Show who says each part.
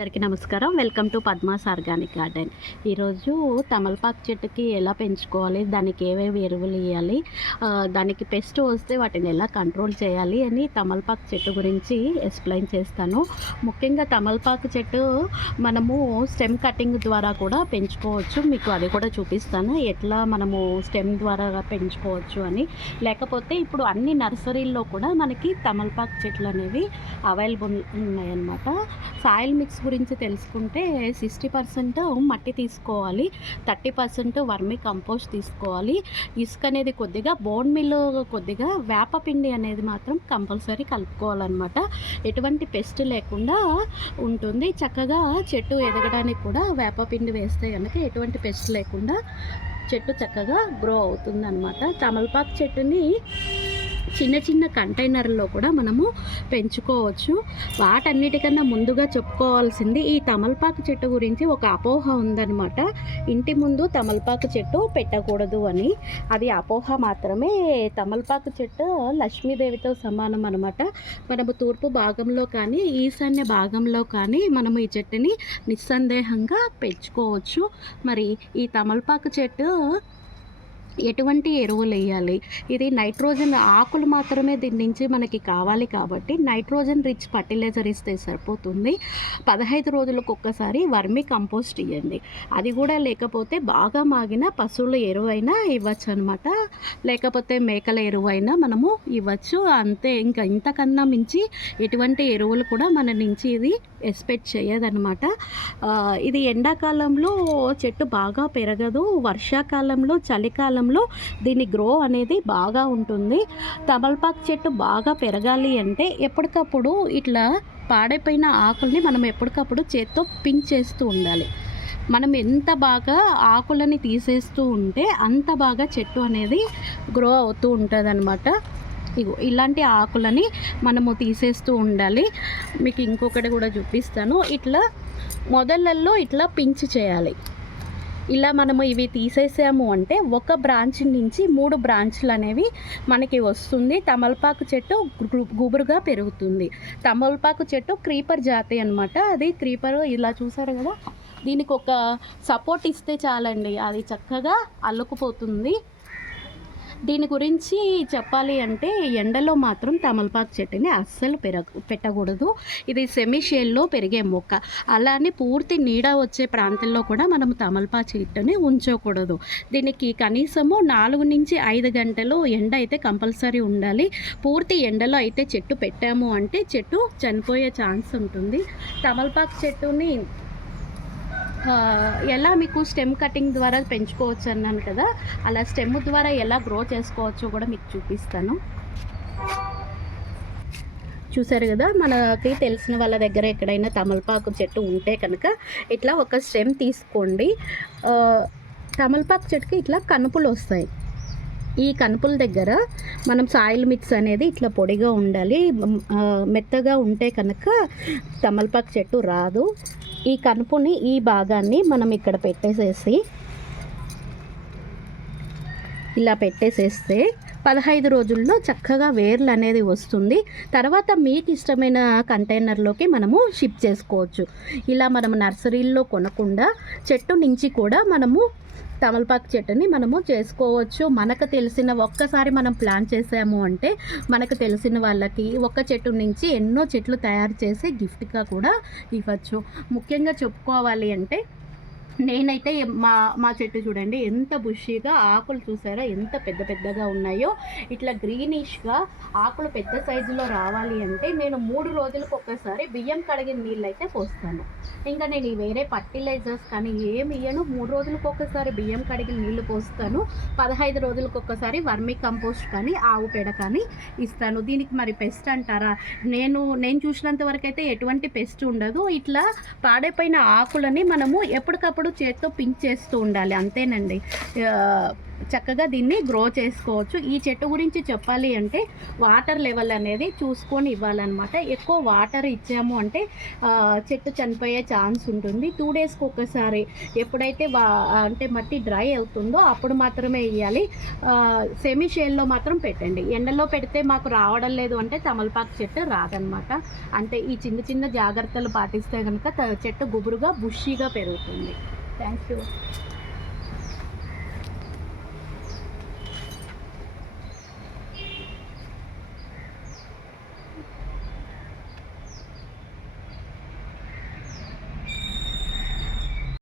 Speaker 1: అందరికీ నమస్కారం. Welcome to Padma's organic garden. ఈరోజు తమలపాకు చెట్టుకి ఎలా పెంచుకోవాలి దానికి ఏవేవి ఎరువులు ఇవ్వాలి దానికి పెస్ట్ వస్తే వాటిని ఎలా కంట్రోల్ చేయాలి అని తమలపాకు చెట్టు గురించి ఎక్స్ప్లెయిన్ చేస్తాను. ముఖ్యంగా తమలపాకు చెట్టు మనము స్టెమ్ కటింగ్ ద్వారా కూడా పెంచుకోవచ్చు. మీకు అది కూడా చూపిస్తాను. ఎట్లా మనము స్టెమ్ ద్వారా పెంచుకోవచ్చు అని. లేకపోతే ఇప్పుడు అన్ని నర్సరీల్లో కూడా మనకి తమలపాకు చెట్లు అనేవి అవైలబుల్ ఉన్నాయన్నమాట. సాయిల్ మిక్స్ గురించి తెలుసుకుంటే సిక్స్టీ పర్సెంట్ మట్టి తీసుకోవాలి థర్టీ పర్సెంట్ వర్మి కంపోస్ట్ తీసుకోవాలి. ఇసుక అనేది కొద్దిగా బోన్ మిల్ కొద్దిగా వేపపిండి అనేది మాత్రం కంపల్సరీ కలుపుకోవాలన్నమాట. ఎటువంటి పెస్ట్ లేకుండా ఉంటుంది. చక్కగా చెట్టు ఎదగడానికి కూడా వేపపిండి వేస్తే కనుక ఎటువంటి పెస్ట్ లేకుండా చెట్టు చక్కగా గ్రో అవుతుంది అనమాట తమలపాకు చెట్టుని చిన్న చిన్న కంటైనర్లో కూడా మనము పెంచుకోవచ్చు. వాటన్నిటికన్నా ముందుగా చెప్పుకోవాల్సింది ఈ తమలపాకు చెట్టు గురించి ఒక అపోహ ఉందన్నమాట. ఇంటి ముందు తమలపాకు చెట్టు పెట్టకూడదు అని. అది అపోహ మాత్రమే. తమలపాకు చెట్టు లక్ష్మీదేవితో సమానం అనమాట మనము తూర్పు భాగంలో కానీ ఈశాన్య భాగంలో కానీ మనము ఈ చెట్టుని నిస్సందేహంగా పెంచుకోవచ్చు. మరి ఈ తమలపాకు చెట్టు ఎటువంటి ఎరువులు వేయాలి? ఇది నైట్రోజన్ ఆకులు మాత్రమే దీని నుంచి మనకి కావాలి కాబట్టి నైట్రోజన్ రిచ్ ఫర్టిలైజర్ ఇస్తే సరిపోతుంది. పదహైదు రోజులకు ఒక్కసారి వర్మి కంపోస్ట్ ఇవ్వండి అది కూడా లేకపోతే బాగా మాగిన పశువుల ఎరువైనా ఇవ్వచ్చు అనమాట లేకపోతే మేకల ఎరువైనా మనము ఇవ్వచ్చు. అంతే ఇంకా ఇంతకన్నా మించి ఎటువంటి ఎరువులు కూడా మన నుంచి ఇది ఎక్స్పెక్ట్ చేయదనమాట ఇది ఎండాకాలంలో చెట్టు బాగా పెరగదు. వర్షాకాలంలో చలికాలంలో దీని గ్రో అనేది బాగా ఉంటుంది. తమలపాకు చెట్టు బాగా పెరగాలి అంటే ఎప్పటికప్పుడు ఇట్లా పాడైపోయిన ఆకుల్ని మనం ఎప్పటికప్పుడు చేత్తో పింక్ చేస్తూ ఉండాలి. మనం ఎంత బాగా ఆకులని తీసేస్తూ ఉంటే అంత బాగా చెట్టు అనేది గ్రో అవుతూ ఉంటుంది ఇగో ఇలాంటి ఆకులని మనము తీసేస్తూ ఉండాలి. మీకు ఇంకొకటి కూడా చూపిస్తాను. ఇట్లా మొదలల్లో ఇట్లా పించి చేయాలి. ఇలా మనము ఇవి తీసేసాము అంటే ఒక బ్రాంచ్ నుంచి మూడు బ్రాంచ్లు అనేవి మనకి వస్తుంది. తమలపాకు చెట్టు గు- గుబురుగా పెరుగుతుంది. తమలపాకు చెట్టు క్రీపర్ జాతి అన్నమాట. అది క్రీపర్ ఇలా చూసారు కదా? దీనికి ఒక సపోర్ట్ ఇస్తే చాలండి. అది చక్కగా అల్లుకుపోతుంది. దీని గురించి చెప్పాలి అంటే ఎండలో మాత్రం తమలపాకు చెట్టుని అస్సలు పెరగ పెట్టకూడదు. ఇది సెమీ షేల్లో పెరిగే మొక్క. అలానే పూర్తి నీడ వచ్చే ప్రాంతంలో కూడా మనం తమలపాకు చెట్టుని ఉంచకూడదు. దీనికి కనీసము నాలుగు నుంచి ఐదు గంటలు ఎండ అయితే కంపల్సరీ ఉండాలి. పూర్తి ఎండలో అయితే చెట్టు పెట్టాము అంటే చెట్టు చనిపోయే ఛాన్స్ ఉంటుంది. తమలపాకు చెట్టుని ఎలా మీకు స్టెమ్ కటింగ్ ద్వారా పెంచుకోవచ్చు అన్నాను కదా అలా స్టెమ్ ద్వారా ఎలా గ్రో చేసుకోవచ్చో కూడా మీకు చూపిస్తాను. చూసారు కదా మనకి తెలిసిన వాళ్ళ దగ్గర ఎక్కడైనా తమలపాకు చెట్టు ఉంటే కనుక ఇట్లా ఒక స్టెమ్ తీసుకోండి. తమలపాకు చెట్టుకి ఇట్లా కనుపులు వస్తాయి. ఈ కనుపుల దగ్గర మనం సాయిల్ మిక్స్ అనేది ఇట్లా పొడిగా ఉండాలి. మెత్తగా ఉంటే కనుక తమలపాకు చెట్టు రాదు. ఈ కనుపుని ఈ భాగాన్ని మనం ఇక్కడ పెట్టేసేసి ఇలా పెట్టేసేస్తే పదహైదు రోజుల్లో చక్కగా వేర్లు అనేది వస్తుంది. తర్వాత మీకు ఇష్టమైన కంటైనర్లోకి మనము షిప్ చేసుకోవచ్చు. ఇలా మనము నర్సరీల్లో కొనకుండా చెట్టు నుంచి కూడా మనము తమలపాకు చెట్టుని మనము చేసుకోవచ్చు. మనకు తెలిసిన ఒక్కసారి మనం ప్లాన్ చేసాము అంటే మనకు తెలిసిన వాళ్ళకి ఒక్క చెట్టు నుంచి ఎన్నో చెట్లు తయారు చేసి గిఫ్ట్గా కూడా ఇవ్వచ్చు. ముఖ్యంగా చెప్పుకోవాలి అంటే నేనైతే మా మా చెట్టు చూడండి ఎంత బుషీగా ఆకులు చూసారా ఎంత పెద్ద పెద్దగా ఉన్నాయో. ఇట్లా గ్రీనిష్గా ఆకులు పెద్ద సైజులో రావాలి అంటే నేను మూడు రోజులకు ఒక్కసారి బియ్యం కడిగిన నీళ్ళు అయితే పోస్తాను. ఇంకా నేను ఈ వేరే ఫర్టిలైజర్స్ కానీ ఏమి ఇయ్యను. మూడు రోజులకు ఒక్కసారి బియ్యం కడిగిన నీళ్ళు పోస్తాను. పదహైదు రోజులకు ఒక్కసారి వర్మి కంపోస్ట్ కానీ ఆవు పేడ కానీ ఇస్తాను. దీనికి మరి పెస్ట్ అంటారా? నేను నేను చూసినంత వరకు అయితే ఎటువంటి పెస్ట్ ఉండదు. ఇట్లా పాడైపోయిన ఆకులని మనము ఎప్పటికప్పుడు చేత్తో పింక్ చేస్తూ ఉండాలి అంతేనండి. చక్కగా దీన్ని గ్రో చేసుకోవచ్చు. ఈ చెట్టు గురించి చెప్పాలి అంటే వాటర్ లెవెల్ అనేది చూసుకొని ఇవ్వాలన్నమాట. ఎక్కువ వాటర్ ఇచ్చాము అంటే చెట్టు చనిపోయే ఛాన్స్ ఉంటుంది. టూ డేస్కి ఒకసారి ఎప్పుడైతే వా అంటే మట్టి డ్రై అవుతుందో అప్పుడు మాత్రమే ఇవ్వాలి సెమీ షేల్లో మాత్రం పెట్టండి. ఎండలో పెడితే మాకు రావడం లేదు అంటే తమలపాకు చెట్టు రాదనమాట అంటే ఈ చిన్న చిన్న జాగ్రత్తలు పాటిస్తే కనుక చెట్టు గుబురుగా బుషీగా పెరుగుతుంది. Thank you